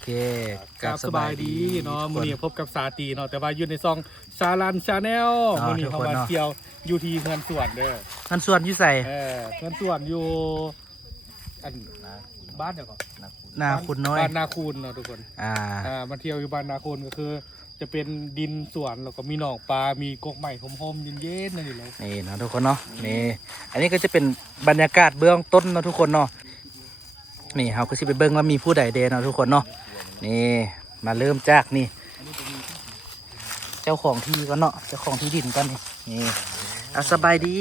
เคครับสบายดีเนาะมื้อนี้พบกับสาตีเนาะแต่ว่าอยู่ในซองชาลันชาแนลมื้อนี้เขามาเที่ยวอยู่ที่เฮือนสวนเด้อ มันส่วนอยู่ใส่ เฮือนสวนอยู่อันบ้านเดี๋ยวก่อน นาคุณน้อย บ้านนาคูนเนาะทุกคน มาเที่ยวอยู่บ้านนาคูนก็คือ จะเป็นดินสวนแล้วก็มีหนองปลา มีกกใหม่หอมๆเย็นๆนั่นนี่เลย นี่เนาะทุกคนเนาะนี่อันนี้ก็จะเป็นบรรยากาศเบื้องต้นเนาะทุกคนเนาะนี่เราก็สิไปเบิ่งว่ามีผู้ใดเดเนาะทุกคนเนาะนี่มาเริ่มจากนี่เจ้าของที่ก่อนเนาะเจ้าของที่ดินก่อนนี่สบายดี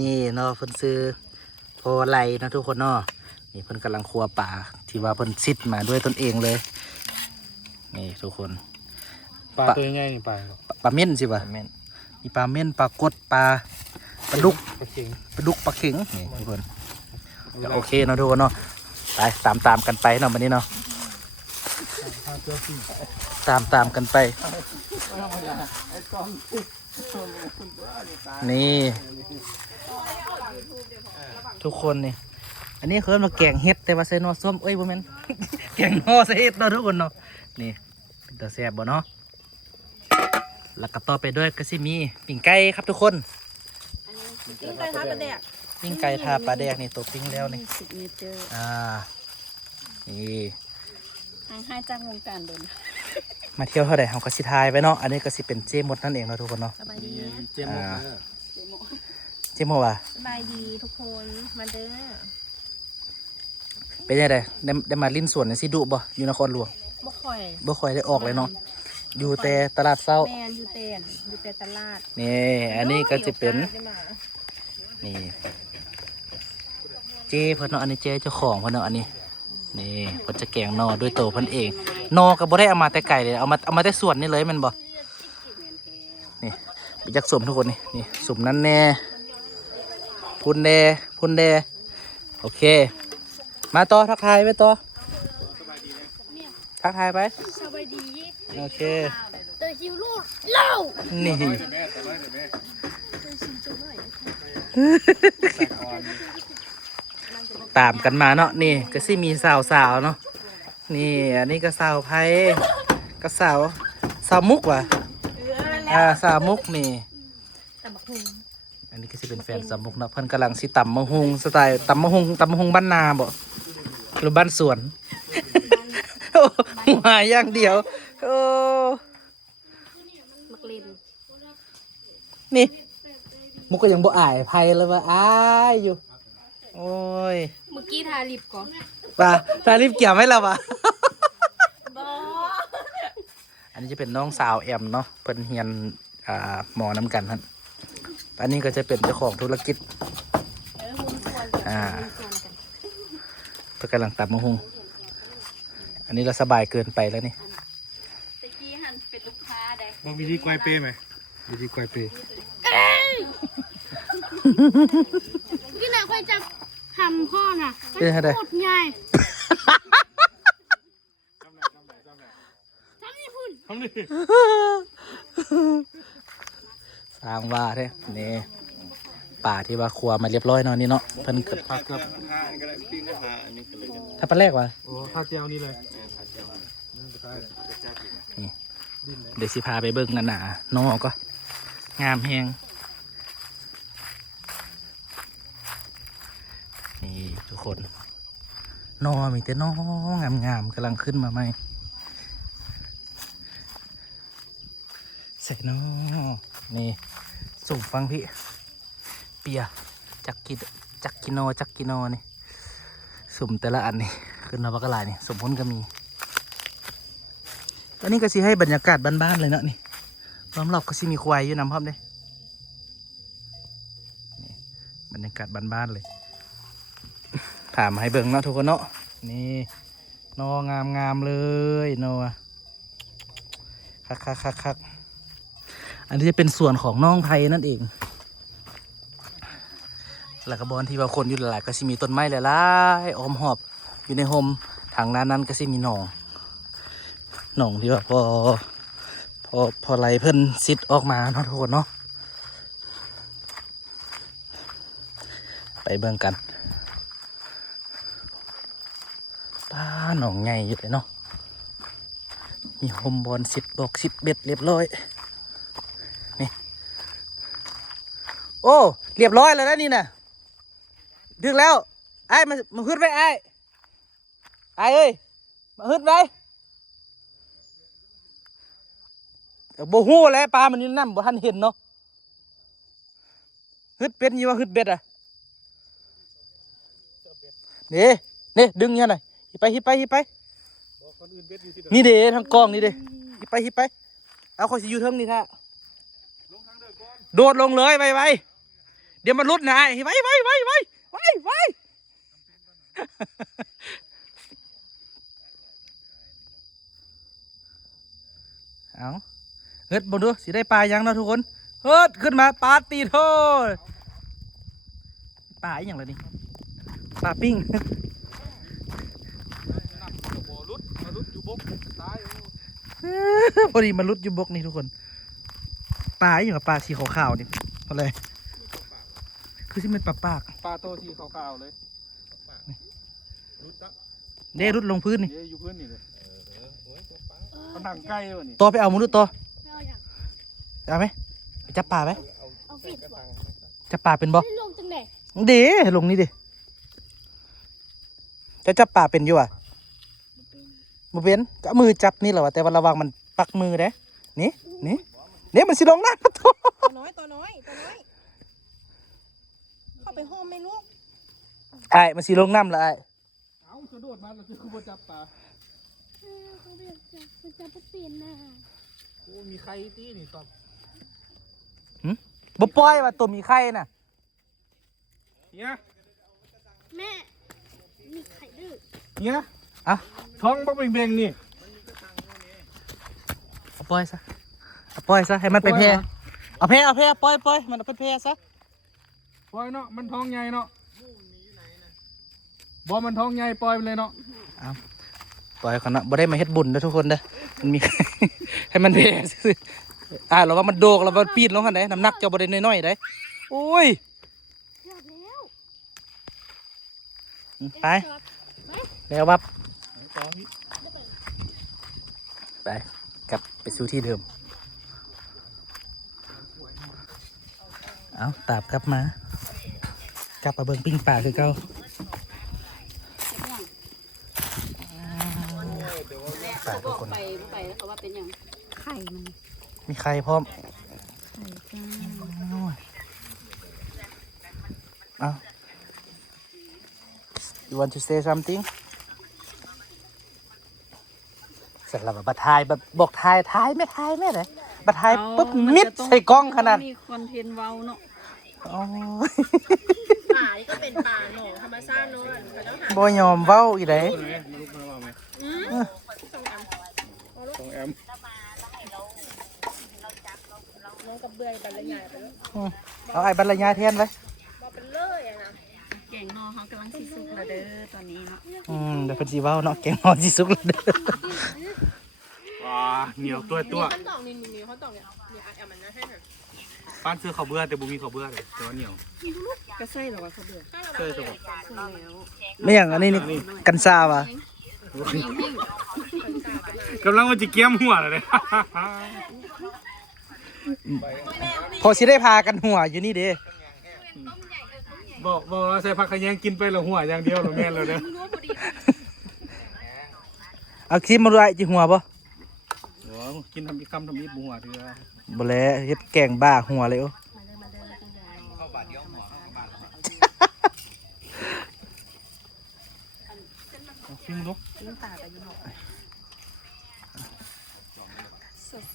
นี่เนาะเพิ่นซื้อโพไลเนาะทุกคนเนาะนี่เพิ่นกำลังครัวป่าที่ว่าเพิ่นซิดมาด้วยตนเองเลยนี่ทุกคน ปลาตัวใหญ่นี่ปลา ปลาเม่นสิวะมีปลาเม่นปลากดปลาดุก ปลาเข็ง ปลาดุกปลาเข็งนี่ทุกคนโอเคเนาะทุกคนเนาะไปตามกันไปเนาะวันนี้เนาะตามกันไปนี่ทุกคนนี่อันนี้เขาเรียกว่าแกงเห็ดแต่ว่าใส่นอส้มเอ้ยบ่แม่น แกงนอใส่เห็ดเนาะทุกคนเนาะนี่เป็นตาแซ่บบ่เนาะแล้วก็ต่อไปด้วยก็สิมีปิ้งไก่ครับทุกคน ปิ้งไก่ทาปลาแดก ปิ้งไก่ทาปลาแดกนี่ตัวปิ้งแล้วนี่ สิบเมตร นี่ ห่างหายจากวงการเดิน มาเที่ยวเท่าไหร่เราก็สิทายไปเนาะอันนี้ก็สิเป็นเจมดนั่นเองเนาะทุกคนเนาะ สบายดี เจมส์เด้อ เจมดว่ะ สบายดีทุกคนมาเด้อ เป็นยังไงได้มาลิ้นสวนในสิดุบ่อยู่นครหลวง บ่ค่อย บ่ค่อยได้ออกเลยเนาะอยู่แต่ตลาดเช้า แมนอยู่แต่ตลาด นี่อันนี้ก็จะเป็น ได้มา นี่เจเพิ่นเนาะอันนี้เจเจ้าของเพิ่นเนาะอันนี้นี่เพิ่นจะแกงนอด้วยตัวเพิ่นเองนอก็บ่ได้เอามาแต่ไก่เลยเอามาแต่สวนนี่เลยแมันบ่นี่ไปจักสมทุกคนนี่สมนั้นแน่พุ่นแน่โอเค มาต่อทักทายไปต่อทักทายไป สบายดี โอเค เตยฮิวลูกเล่า นี่ตามกันมาเนาะนี่ก็สิมีสาวเนาะนี่อันนี้ก็สาวไพ่ก็สาวมุกว่ะสาวมุกนี่ ตำบักหุ่ง อันนี้ก็สิเป็นแฟนสาวมุกเนาะเพิ่นกำลังสิตำมะฮุงสไตล์ตำมะฮุงบ้านนาบ่หรือบ้านสวนโอ้มาอย่างเดียวโอ้ มักเล่น นี่มุกก็ยังบ่อายไพ่เลยว่าอายอยู่โอ้ย เมื่อกี้ทาลิปก่อน ป่ะตารีบเกี่ยวไหมล่ะวะ บ่ อันนี้จะเป็นน้องสาวแอมเนาะเพิ่นเฮียนหมอน้ำกันฮะอันนี้ก็จะเป็นเจ้าของธุรกิจ หุ้นส่วนกัน เพิ่นกำลังตัดมะฮุงอันนี้เราสบายเกินไปแล้วนี่ ตะกี้หันเป็นลูกค้าได้ บอกวิธีกวายเป้ไหมวิธีกวายเป้ ที่ไหนค่อยจะทำพ่อน่ะมัน เป็นอะไร โคตรง่ายทำนี่คุณ ทำดิ สร้างว่าเด้นี่ป่าที่ว่าครัวมาเรียบร้อยเนาะนี่เนาะเพิ่นเกิด ผักกับ ถ้าปลาแรกวะ โอ้ข้าวเจียวนี่เลย เดี๋ยวสิพาไปเบิ่งกันหนาน้องก็งามแฮงนี่ทุกคนนอมีแต่นองามๆกำลังขึ้นมาใหม่ใส่นอนี่สุ่มฟังพี่เปียจักกิโนนี่สุ่มแต่ละอันนี่ขึ้นมาบักกะลายนี่สมพ้นก็มีตอนนี้ก็สิให้บรรยากาศบ้านๆเลยเนาะนี่ล้อมรอบก็สิมีควายอยู่นำพร้อมเด้นี่บรรยากาศบ้านๆเลยถามให้เบิ่งเนาะทุกคนเนาะนี่นองามเลยนอคักอันนี้จะเป็นส่วนของน้องไผ่นั่นเองแล้วก็บอนที่ว่าคนอยู่หลายๆก็สิมีต้นไม้หลายๆอ้อมหอบอยู่ในโฮมทางนั้นก็สิมีหนองที่ว่าพอไหลเพิ่นซิดออกมาเนาะทุกคนเนาะไปเบิ่งกัน ป้าหนองใหญ่อยู่เลยเนาะมีโฮมบอล10 บอก 10 เบ็ดเรียบร้อยนี่โอ้เรียบร้อยแล้วนะนี่นะดึกแล้วไอ้มาขึ้นไปไอ้เอ้ยมาขึ้นไปโบหูแล้วปลามันนี่นั่นบ่ทันเห็นเนาะฮึดเป็นยี่ว่าฮึดเบ็ดอ่ะนี่ดึงเงี้ยหน่อยฮิไปนี่เด้ทางกล้องนี่เด้ฮิไปเอาคอยสิอยู่เทิงนี่ท่าโดดลงเลยไปเดี๋ยวมันรุดนะไว้เอาเฮ็ดบ่ดูสิได้ปลายังเนาะทุกคนเฮ็ดขึ้นมาปลาตีโทษปลาอีหยังล่ะนี่ปลาปิ้ง รุดอยู่บกตาย พอดีมันรุดอยู่บกนี่ทุกคนปลาอีหยังกับปลาสีขาวๆนี่อะไรคือที่เป็นปลาปาก ปลาโตที่ขาวๆเลย เด้รุดลงพื้นนี่ เดี๋ยวอยู่พื้นนี่เลยมันนั่งใกล้เลยนี่ ตัวไปเอามุดตัว ไม่เอาอย่าง เอาไหมไปจับปลาไหม เอาฟิตบ่ จับปลาเป็นบ่ ไม่ลงจังไหน เด้ลงนี่ดิจะจับปลาเป็นอยู่อ่ะบ่เป็นก็เอามือจับนี่แหละวะแต่ว่าระวังมันปักมือเด้นี่มันสิลงน้ำตัว ตัวน้อยเข้าไปห้อมไหม่ลูก ไอ้มันสิลงน้ำละไอ้ เอากระโดดมาแล้วคือขบวนจับปลา เขาเรียกมันจะเปลี่ยนหน้า โอ้มีใครตีนี่ตอบ บ่ปล่อยว่าตัวมีไข่น่ะ เนี่ย แม่มีไข่ดื้อ เนี่ย อ่ะ ท้องบักเบ่งๆนี่ เอาปล่อยซะให้มันไปแพร่เอาแพร่ปล่อยมันเอาไปแพร่ซะ ปล่อยเนาะมันท้องใหญ่เนาะบ่มันท้องใหญ่ปล่อยไปเลยเนาะ ปล่อยเขานะบ่ได้มาเฮ็ดบุญนะทุกคนเด้อมันมี ให้มันแพร่ซื่อๆเราว่ามันโดกเราว่าปีนลงกันได้น้ำหนักเจ้าบ่ได้น้อยๆได้โอ้ย จอดแล้ว ไปแล้ววับ ต่อพี่ ไปกลับไปสู่ที่เดิมเอาตาบกลับมากลับมาเบิ่งปิ้งป่าคือเก่า เขาบอกไปแล้วเขาว่าเป็นอย่างไข่มัน มีใครพร้อม ไข่จ้า เอา you want to say something เสร็จแล้วบัดทายแบบบอกทายไม่เลยบัดทายปุ๊บมิดใส่กล้องขนาด มีคอนเทนต์เว้าเนาะ โอ้ย ป่านี่ก็เป็นป่าหนองธรรมชาติเนอะเขาต้องหา บ่ยอมเว้าอีได ลูกมาว่าไหมต้องแอม น้องกับเบื่อยบรรยายไปแล้ว เอาไอ้บรรยายแทนไว้ มาเป็นเลยอะนะ แกงนอเขากำลังสิสุกแล้วเด้อตอนนี้เนาะ เดี๋ยวเพิ่นสิเว้าเนาะแกงนอนสิสุกแล้วเด้อ ว้าเหนียวตัว ขั้นตอนนี่ขั้นตอนเนี่ยเอามันนะให้หน่อย ป้านซื้อข้าวเบื่อแต่บุมีข้าวเบื่อเลยแต่ว่าเหนียว ก็ใส่หรอวะเขาเบื่อ เจอตัว ใส่แล้ว ไม่อย่างอันนี้นี่กันซาวะ กำลังว่าจะเกี้ยมหัวเลย พอสิได้พากันหัวอยู่นี่เด้ บอกว่าใส่ผักขยงกินไปแล้วหัวอย่างเดียวหรือแม่นเลยเด้อ เอาคลิปมาดูไอ้จิหัวบ่ โอ้กินทำอีกคำทำอีกหัวเถื่อ บ่แล้วเฮ็ดแกงบ้าหัวเลยโอ้ ชิมดู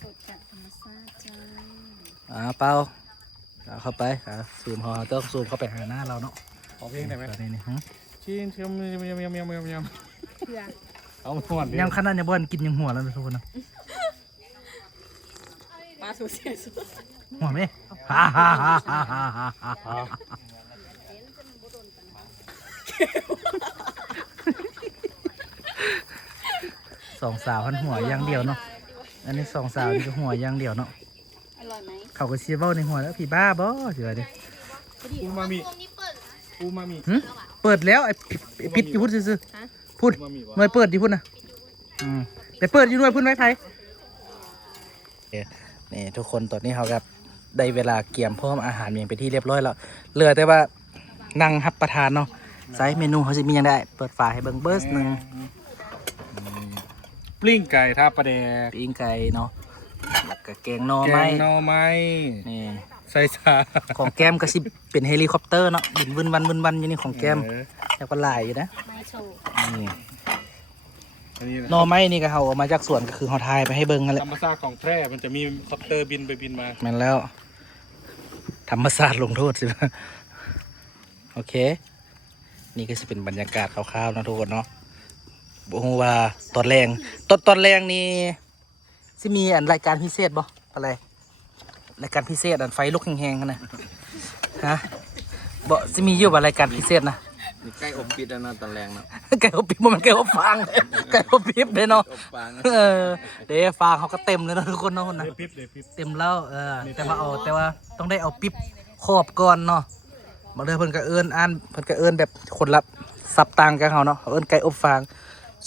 สดๆจากธรรมชาติจ้า เปล่าเอาเข้าไปซูมเขาต้องซูมเข้าไปหาหน้าเราเนาะ ขอเพลงได้ไหม แบบนี้นี่ ชิมชิมยำเอาหัวดิ ยังขนาดยังบ่ทันกินยังหัวแล้วนะทุกคนนะ ปลาสูเสียสุ หัวไหมสองสาวหันหัวอย่างเดียวเนาะอันนี้สองสาวนี่ก็หัวอย่างเดียวเนาะ อร่อยไหม เขาก็เชียร์เบ้าในหัวแล้วพี่บ้าบ่เฉยดิ อูมามิอูมามิ เปิดแล้วไอ้พิษอยู่พูดซื่อ พูด มามีวะ หน่วยเปิดดิพูดนะไปเปิดอยู่หน่วยพุ่นไว้ไผนี่ทุกคนตอนนี้เขาแบบได้เวลาเกี่ยมพร้อมอาหารเมียงไปที่เรียบร้อยแล้วเหลือแต่ว่านั่งรับประทานเนาะไซส์เมนูเขาจะมีหยังได้เปิดฝาให้เบิ่งเบิร์สหนึ่ง ปลิ้งไก่ท่าปลาแดก ปิ้งไก่เนาะแล้วก็แกงหน่อ แก ไม้ งหน่อไม้ นี่ ใส่ชา ของแก้มก็สิเป็นเฮลิคอปเตอร์เนาะบินวนอยู่นี่ของแก้ม เออ แล้วก็หลายอยู่นะ ไม่โชว์ นี่ อันนี้นะ หน่อไม้นี่ก็เขาเอามาจากสวนก็คือเขาทายไปให้เบิ่งนั่นแห ธ ละ รรมชาติของแพร่มันจะมีคอปเตอร์บินไปบินมา แม่นแล้วธรรมศาสตร์ลงโทษสิโอเค นี่ก็จะเป็นบรรยากาศคร่าวๆนะทุกคนเนาะบอกว่าตอนแรงตอนแรงนี่สิมีอันรายการพิเศษบ่อะไรรายการพิเศษอันไฟลุกแห้งๆกันนะฮะบ่สิมีอยู่บ่รายการพิเศษนะ ใกล้อบปิดแล้วเนาะตอนแรงเนาะ ไก่อบปิ๊บมันไก่อบฟางไก่อบปิ๊บเด้เนาะ อบฟาง เด้ฟางเขาก็เต็มเลยเนาะทุกคนเนาะคนนะ เดี๋ยวพริบ เต็มแล้วแต่ว่าต้องได้เอาปิ๊บครอบก่อนเนาะมาเลยเพิ่นก็เอิ้นเพิ่นก็เอิ้นแบบคนละสับต่างกันเขาเนาะเขาเอิ้นไก่อบฟาง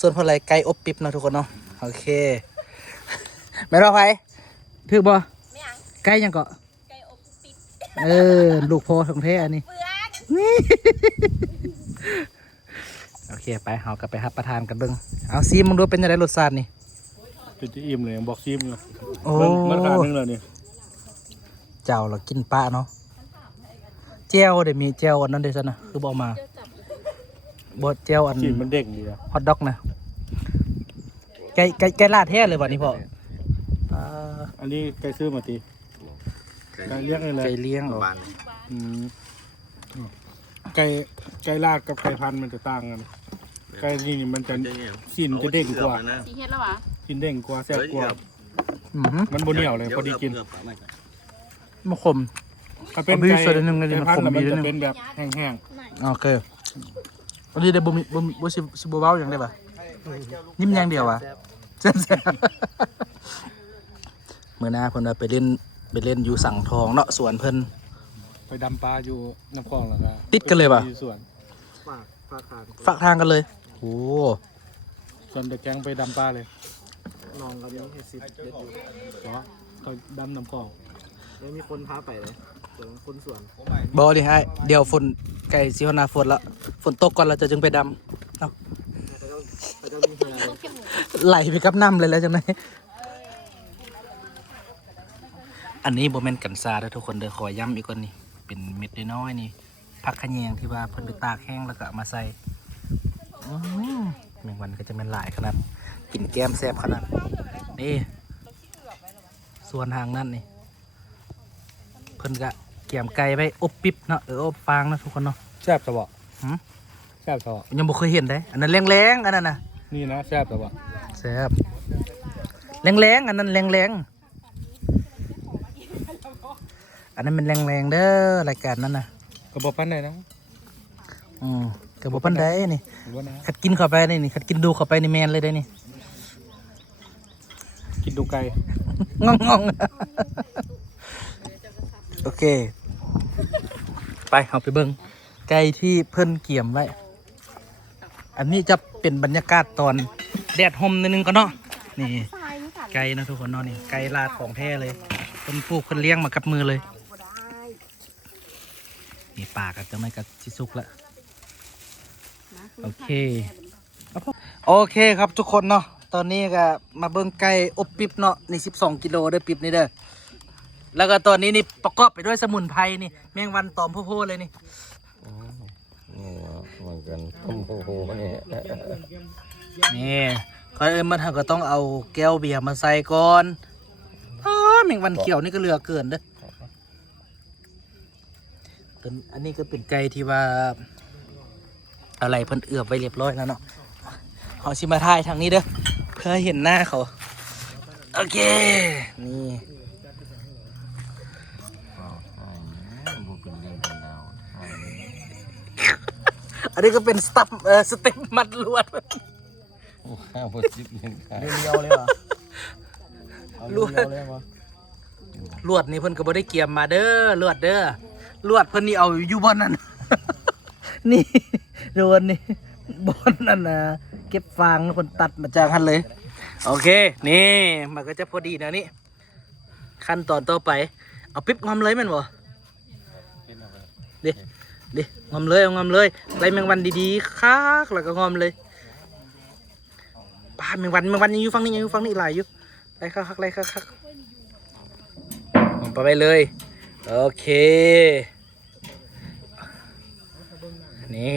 ส่วนเพิ่นอะไรไก่อบปิ๊บเนาะทุกคนเนาะโอเคแม่นบ่ไผถูกบ่ไก่ยังเกาะลูกพ่อของแท้อันนี้นี่โอเคไปเฮากลับไปรับประทานกันเบิ่งเอาซีมึงดูเป็นจังได๋รสชาตินี่ เป็นที่อิ่มเลยยังบอกซิมอยู่ โอ้ มันขาดนึงเลยนี่ เจ้าเรากินปลาเนาะเจียวเดี๋ยวมีเจียวอันนั้นเดี๋ยวซะนะคือบอกมาบดเจียวอัน กลิ่นมันเด้งดีอะ ฮอทดอกนะไก่ลาดแท้เลยวันนี้พ่ออ่า อันนี้ไก่ซื้อมาตีไก่เลี้ยงเลยเลย ไก่เลี้ยงเหรอ บ้าน อืมไก่ลาดกับไก่พันธุ์มันจะต่างกัน ไก่นี่มันจะสิ้นจะเด้งกว่า สีเฮ็ดแล้ววะ สิ้นเด้งกว่าแซ่บกว่า อืม มันบนเหนียวเลยพอดีกิน มะขม ถ้าเป็น เอาไป ไก่ ส่วนหนึ่งเลยดิ ไก่พันธุ์ มันขม มัน ดี จะ นิดนึง เป็นแบบแห้ง โอเควันนี้ได้บ่สิบ่เว้าหยังได้ปะยิ้มอย่างเดียววะแซ่บๆมื้อหน้าเพิ่นว่าไปเล่นอยู่สังทองเนาะสวนเพิ่น ๆไปดำปลาอยู่น้ำคลองแล้วก็ ติดกันเลยปะ ไปสวน ฝากทางกันเลยโอ้ ส่วนเด็กแก๊งไปดำปลาเลย น้องกับนี้ให้ซิปเด็ดอยู่ เพราะเขาดำน้ำคลอง ไม่มีคนพาไปเลยส่วนคนสวน บ่ดิให้เดี๋ยวฝนไก่สิฮอดหน้าฝนละฝนตกก่อนเราจะจึงไปดำเนาะ เขาจะมีเฮือ ไหลไปกับน้ำเลยแล้วจังไดอันนี้บ่แม่นกันซาเด้อทุกคนเด้อขอย้ำอีกก่อนนี่เป็นเม็ดน้อยๆนี่ผักขะแยงที่ว่าเพิ่นไปตากแห้งแล้วก็เอามาใส่แมงวันก็จะเป็นหลายขนาดกินแก้มแซ่บขนาดนี่ส่วนทางนั้นนี่เพิ่นก็เกี่ยมไก่ไว้อบปิ๊บเนาะอบฟางเนาะทุกคนเนาะ แซ่บสะบะ หืม แซ่บสะบะ ยังบ่เคยเห็นได้อันนั้นแรงๆอันนั้นน่ะ นี่นะแซ่บสะบะ แซ่บแรงๆอันนั้นแรงๆอันนั้นเป็นแรงๆเด้อรายการนั้นน่ะ กระบอกพันไหนนะ ก็บ่ปานใดนี่ หรือว่านะ ขัดกินเข้าไปนี่ขัดกินดูเข้าไปในแมนเลยได้นี่ กินดูไก่ งงโอเค ไปเอาไปเบิ่งไก่ที่เพิ่นเกี่ยมไว้ อันนี้จะเป็นบรรยากาศตอนแดดห่มนิดนึงก็เนาะนี่ไก่นะทุกคนเนาะนี่ไก่ลาดของแท้เลยเพิ่นปลูกเพิ่นเลี้ยงมากับมือเลยนี่ปากก็จะไม่กัดชิซุกละโอเคโอเคครับทุกคนเนาะตอนนี้ก็มาเบิ่งไก่อบปิ๊บเนาะนี่12 กิโลเด้อปิ๊บนี่เด้อแล้วก็ตอนนี้นี่ประกอบไปด้วยสมุนไพรนี่แมงวันตอมโพๆเลยนี่ เหมือนกันต้มโอ้โหนี่ นี่ก่อนอื่นมันก็ต้องเอาแก้วเบียร์มาใส่ก่อนแมงวันเขียวนี่ก็เหลือเกินเด้ออันนี้ก็เป็นไก่ที่ว่าอะไรเพิ่นเอือบไว้เรียบร้อยแล้วเนาะเอาชิมาถ่ายทางนี้เด้อเพื่อเห็นหน้าเขาโอเคนี่ บุเป็นเรื่องเป็นราว อันนี้ก็เป็นสเต็ปมัดลวด ข้าวจิบเงินค่ะ เรียวเลยเหรอ ลวดลวดนี่เพิ่นก็บ่ได้เกี่ยมมาเด้อลวดเด้อลวดเพิ่นนี่เอาอยู่บนนั่น นี่โดนนี่บนนั่นน่ะ เก็บฟางทุกคนตัดมาจากหันเลยโอเคนี่มันก็จะพอดีนะนี่ขั้นตอนต่อไปเอาปิ๊บงอมเลยแม่นบ่ดิงอมเลยเอางอมเลยไล่แมงวันดีๆคักแล้วก็งอมเลยป้าแมงวันยังอยู่ฝั่งนี้หลายอยู่ไล่คักไล่คักไปเลยโอเคนี่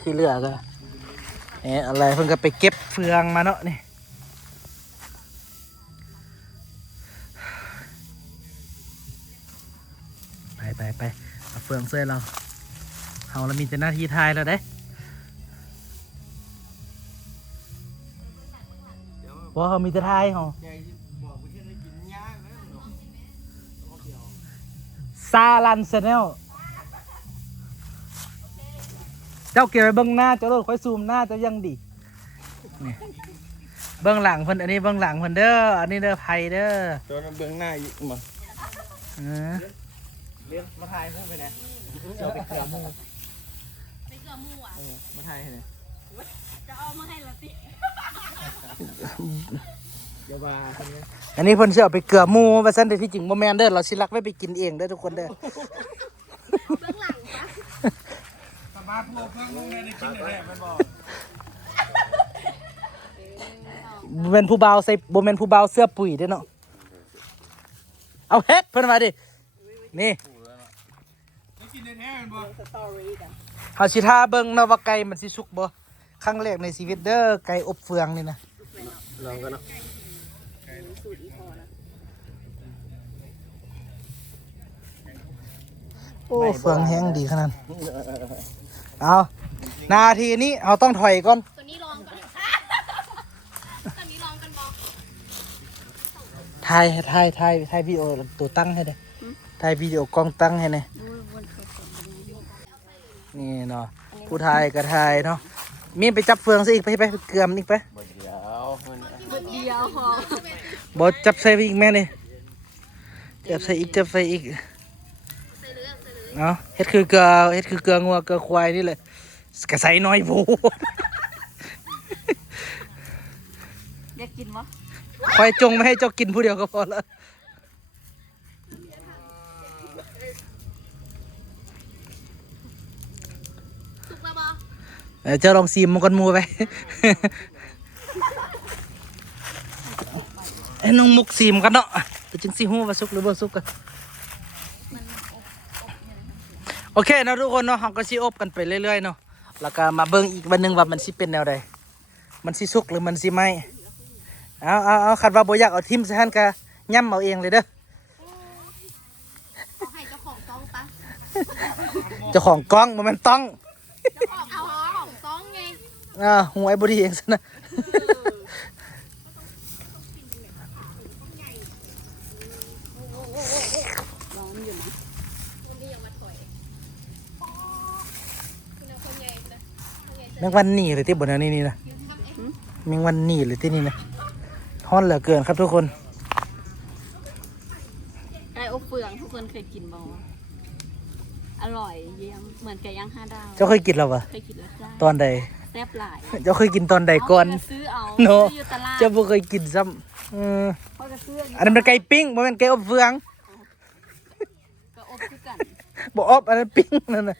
ที่เหลือก็นี่อะไรเพิ่งก็ไปเก็บเฟืองมาเนาะนี่ไปเอาเฟืองเสื้อเรามีแต่หน้าที่ทายแล้วเด้ว่าเขามีแต่ทายเขาซาลันชาแนลเจ้าเก็บไว้เบื้องหน้าเจ้าโดดค่อยซูมหน้าเจ้ายังดีนี่เบื้องหลังเพิ่นอันนี้เบื้องหลังเพิ่นเด้ออันนี้เด้อไผ่เด้อ ตัวนั้นเบื้องหน้าอีกมา เลี้ยงมาถ่ายเพิ่มไปไหนเจ้าไปเกลือมู ไปเกลือหมูอ่ะ มาถ่ายให้ไหน จะเอามาให้ละติ เดี๋ยวมาอันนี้เพิ่นสิเอาไปเกลือมูว่าซั่นแต่ที่จริงบ่แม่นเด้อเราสิลักไว้ไปกินเองเด้อทุกคนเด้อ เบื้องหลังปะ สบายพวกเพิ่งลงได้กินแน่ๆมันบอก บ่แม่นผู้บ่าวใส่บ่แม่นผู้บ่าวเสื้อปุ๋ยเด้อเนาะเอาเฮ็ดเพิ่นมาดินี่ ได้กินแน่ๆมันบอก เฮาสิท่าเบิ่งเนาะว่าไก่มันสิสุกบ่ครั้งแรกในชีวิตเด้อไก่อบเฟืองนี่นะ ลองกันเนาะ โอ้เฟืองแห้งดีขนาดเอานาทีนี้เราต้องถอยก่อน ตัวนี้ลองก่อนตัวนี้ลองกันบอก ถ่ายวิดีโอตัวตั้งให้เลยถ่ายวิดีโอกล้องตั้งให้เลยนี่เนาะผู้ถ่ายก็ถ่ายเนาะมีไปจับเฟืองซะอีกไปเกลือมอีกไป บ่เดียวมัน เดียวพอ บ่จับใส่ไปอีกแม่นี่จับใส่อีกเนาะเฮ็ดคือเกลืองัวเกลือควายนี่เลยกระใส่น้อยโพด อยากกินวะ คอยจงไม่ให้เจ้ากินผู้เดียวก็พอแล้ว สุกแล้วบอ เจ้าลองซีมมันก่อนหมูไป ไอ้น้องมุกซีมกันเนาะไปจึงซีฮู้ว่าสุกหรือบ่สุกกันโอเคนะทุกคนเนาะเราก็สิอบกันไปเรื่อยๆเนาะแล้วก็มาเบิ่งอีกวันหนึงว่ามันสิเป็นแนวใดมันสิสุกหรือมันสิไหมเอาคันว่าบ่อยากเอาทิ่มใส่หั่นก็ย่ำเอาเองเลยเด้อ เอาให้เจ้าของต้องปะ เจ้าของกล้องบ่แม่นต้อง เจ้าของของต้องไง หวยบ่ดีเองซะนะ ร้อนอยู่นะ แมงวันหนีเลยที่บนนี้นี่นะแมงวันหนีเลยที่นี่นะฮ้อนเหลือเกินครับทุกคน ไก่อบเฟืองทุกคนเคยกินบ่อร่อยเยี่ยมเหมือนไก่ย่าง5 ดาว เจ้าเคยกินแล้วปะ เคยกินแล้วจ้า ตอนใด แซ่บหลาย เจ้าเคยกินตอนใดก่อน เอาไปซื้อเอา เนาะ ซื้ออยู่ตลาด เจ้าบ่เคยกินซ้ำเขาจะซื้อ อันนั้นเป็นไก่ปิ้งบ่แม่นไก่อบเฟือง ก็อบคือกัน บ่อบอันนั้นปิ้งนั่นน่ะ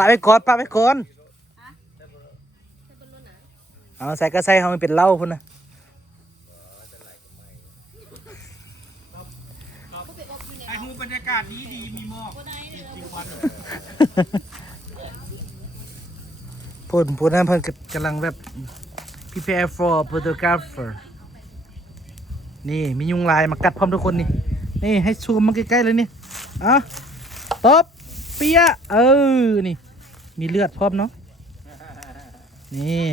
ปะไว้ก่อนเอาใส่ก็ใส่เฮามันเป็นเหล้าพุ่นน่ะ ไอ้หูบรรยากาศดีมีหมอกจริงวัน พูดนั้นเพิ่นกำลังแบบ prepare for photographer นี่มียุงลายมากัดพร้อมทุกคนนี่ให้ซูมมาใกล้ๆเลยนี่ตบเปียนี่มีเลือดพร้อมเนาะนี่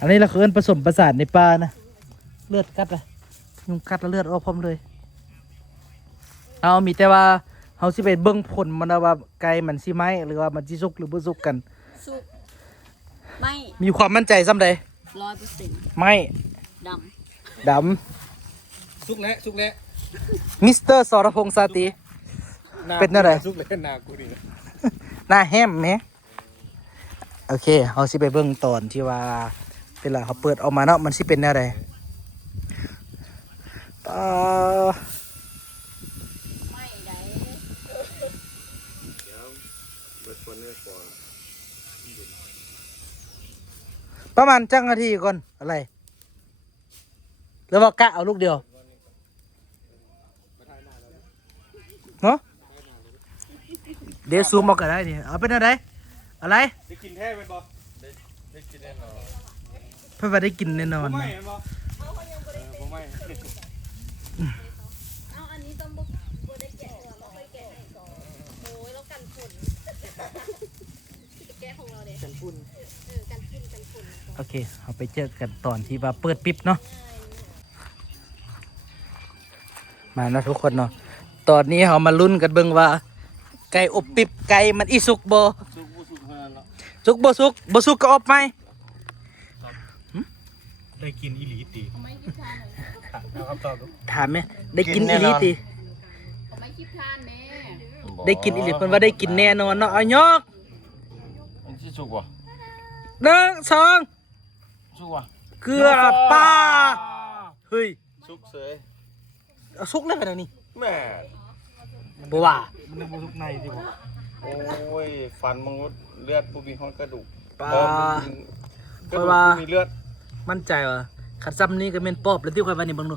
อันนี้เราเคยผสมประสาทในปลานะเลือดกัดอะยุงกัดแล้วเลือดออกพร้อมเลยมีแต่ว่าเขาสิไปเบิ่งผลมันนะว่าไก่มันสิไหมหรือว่ามันสิสุกหรือบ่สุกกัน สุกไม่ มีความมั่นใจซ้ำใด 100% ไม่ ด ด สุกแล้ว ำมิสเตอร์สรพงษ์สาติ เป็นอะไร สุกแล้วนากูดิ หน้าแฮมไหม โอเคเขาสิไปเบิ่งตอนที่ว่าเวลาเขาเปิดออกมาเนาะมันสิเป็นแนวใดประมาณจังนาทีก่อนอะไรหรือว่ากะเอาลูกเดียวเนาะเดี๋ยวซูมเอาก็ได้นี่เอาเป็นอะไรอะไร ได้กินแท้เป็นบ่ได้กินแน่นอน เพื่อว่าได้กินแน่นอน ไม่เห็นบ่บ่ไม่ เอาอันนี้ต้องบุกได้แกะเราไปแกะให้ก่อนโอ้ยแล้วกันฝุ่นแกะของเราเด็กันฝุ่นกันฝุ่น โอเคเอาไปเจอกันตอนที่ว่าเปิดปิ๊บเนาะมาเนาะทุกคนเนาะตอนนี้เรามาลุ้นกันเบิ่งว่า ไก่อบปิ๊บไก่มันอีสุกบ่ สุกบ่สุกเท่านั้นเนาะ สุกบ่สุกบ่สุกก็อบไหม ได้กินอีหลีตีเอาคำตอบดู ถามไหมได้กินอีหลีติ ไม่คิดพลานแม่ ได้กินอีหลีเพิ่นว่าได้กินแน่นอนเนาะเอายก มันสิสุกบ่ หนึ่งสอง สุกบ่ เกลือป้าเฮ้ย สุกเสย เอาสุกแล้วกันเดี๋ยวนี้ แม่ บ่ว่า มันนึกว่าทุกในที่บ่ โอ้ยฟันมนุษย์เลือดบ่มีฮอดกระดูก ป้า กระดูกบ่มีเลือด มั่นใจว่าขัดซ้ำนี้ก็แม่นปอบแล้วที่ค่อยว่านี่เบิ่งดู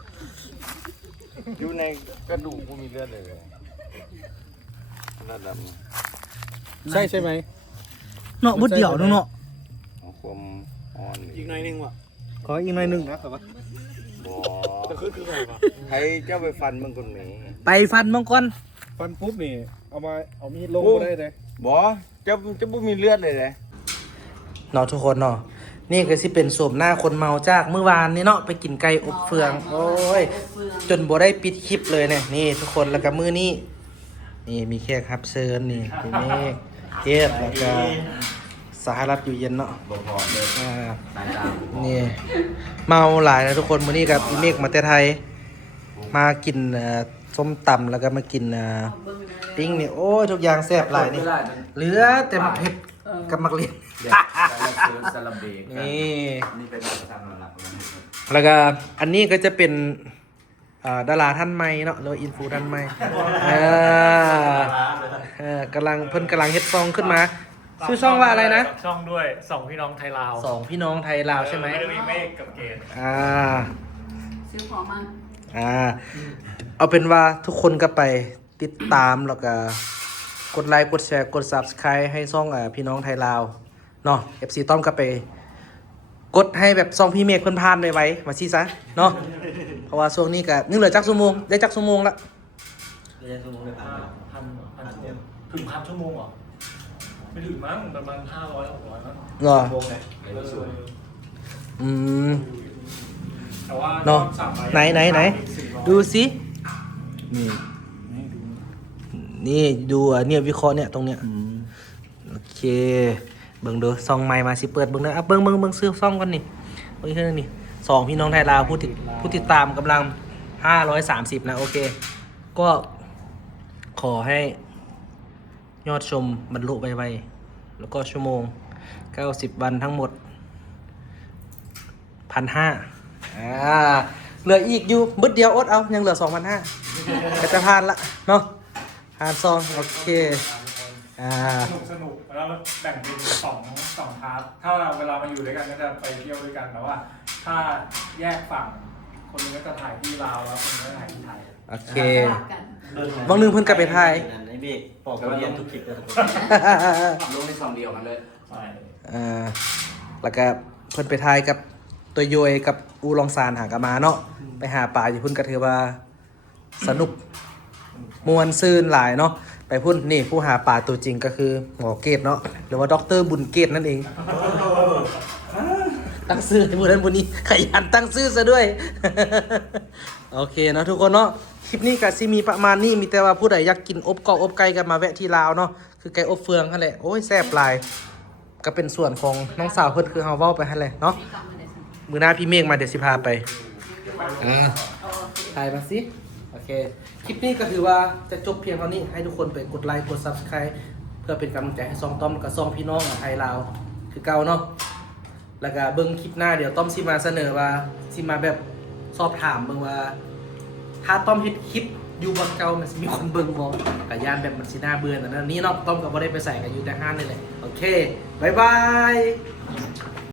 อยู่ในกระดูกบ่มีเลือดเลยระดับ ใช่ไหม เนาะบ่เดียวเนาะ ของความอ่อน อีกหน่อยนึงว่ะ ขออีกหน่อยหนึงนะครับ บ่ แต่คือไงวะ ให้เจ้าไปฟันมันก่อนแหม ไปฟันมังกร ฟันปุ๊บนี่เอามีดลงก็ได้เลย บ่เจ้าบ่มีเลือดเลยเด้ เนาะทุกคนเนาะนี่ก็สิเป็นโสมหน้าคนเมาจากเมื่อวานนี่เนาะไปกินไก่อบเฟืองโอ้ยจนบ่ได้ปิดคลิปเลยเนี่ยนี่ทุกคนแล้วก็มื้อนี้นี่มีแขกรับเชิญนี่พี่เมฆเทพแล้วก็สหรัฐอยู่เย็นเนาะ บ่พอเลย นี่เมาหลายนะทุกคนมื้อนี้กับพี่เมฆมาแต่ไทยมากินส้มตำแล้วก็มากินปิ้งนี่โอ้ยทุกอย่างแซ่บหลายนี่เหลือแต่มักเผ็ดกับมักเลียน ซาลาเบก นี่ นี่เป็นประจำหลัก แล้วก็อันนี้ก็จะเป็นดาราท่านใหม่เนาะหรือว่าอินฟูท่านใหม่กำลังเพิ่นกำลังเฮ็ดซองขึ้นมาชื่อช่องว่าอะไรนะ ช่องด้วยสองพี่น้องไทยลาว สองพี่น้องไทยลาวใช่ไหม ไม่ได้มีเมฆกับเกณฑ์ ซื้อของมา เอาเป็นว่าทุกคนก็ไปติดตามแล้วก็กดไลค์กดแชร์กด Subscribe ให้ช่องพี่น้องไทยลาวเนาะ FC ต้อมก็ไปกดให้แบบซองพี่เมฆเพิ่นผ่านไว้มาซี่ซะเนาะเพราะว่าช่วงนี้ก็นึกเหลือจักชั่วโมงได้จักชั่วโมงละ พันชั่วโมงถึง1,000 ชั่วโมงเหรอไม่ถึงมั้งประมาณ500-600มั้ง เหรอแต่ว่า เนาะ สั่งมา ไหนดูสินี่นี่ดูเนี่ยวิเคราะห์เนี่ยตรงเนี้ยโอเคเบิ่งดูซองใหม่มาสิเปิดเบิ่งเด้อเบิ่งซื้อซองกันนี่เบิ่งแค่นั้นนี่สองพี่น้องไทยลาวผู้ติดตามกำลัง530นะโอเคก็ขอให้ยอดชมบรรลุไวๆแล้วก็ชั่วโมง90วันทั้งหมด 1,500เหลืออีกอยู่บึดเดียวอดเอายังเหลือ 2,500ก็จะผ่านละเนาะผ่านซองโอเคสนุกแล้วเราแบ่งเป็นสองพาร์ทถ้าเวลามาอยู่ด้วยกันก็จะไปเที่ยวด้วยกันแต่ว่า ถ้าแยกฝั่งคนนึงก็จะถ่ายที่ลาวแล้วคนนึงก็ถ่ายที่ไทย โอเคบางนึงเพิ่นกลับไปไทย ไอ้เมฆปอกกระเรียนทุกคลิปเลยลงในซองเดียวกันเลย แล้วก็เพิ่นไปไทยกับตัวโยยกับอูลองซานหากะมาเนาะไปหาปลาอยู่พุ่นก็ถือว่าสนุกมวนซื่นหลายเนาะไปพุ่นนี่ผู้หาปลาตัวจริงก็คือหมอเกตเนาะหรือว่าด็อกเตอร์บุญเกตนั่นเองตั้งชื่อให้ผู้นั้นผู้นี้ขยันตั้งชื่อซะด้วย โอเคเนาะทุกคนเนาะคลิปนี้ก็สิมีประมาณนี้มีแต่ว่าผู้ใดอยากกินอบกอบไก่กันมาแวะที่ลาวเนาะคือไก่อบเฟืองนั่นแหละโอ้ยแซ่บหลายก็เป็นส่วนของน้องสาวเพิ่นคือเฮาเว้าไปหั่นแหละเนาะมื้อหน้าพี่เมฆมาเดี๋ยวสิพาไปถ่ายมาสิโอเคคลิปนี้ก็ถือว่าจะจบเพียงเท่านี้ให้ทุกคนไปกดไลค์กด Subscribe เพื่อเป็นกำลังใจให้ซองต้อมกับซองพี่น้องไทยลาว คือเก่าเนาะแล้วก็เบิ่งคลิปหน้าเดี๋ยวต้อมสิมาเสนอว่าสิมาแบบสอบถามเบิ่งว่า ถ้าต้อมเฮ็ดคลิปอยู่บนเก่ามันสิมีคนเบิ่งบ่ก็ย่านแบบมันสิน่าเบื่อนั่นนี่เนาะต้อมก็บ่ได้ไปใส่กันอยู่แต่ห้านนี่แหละโอเคบ๊ายบาย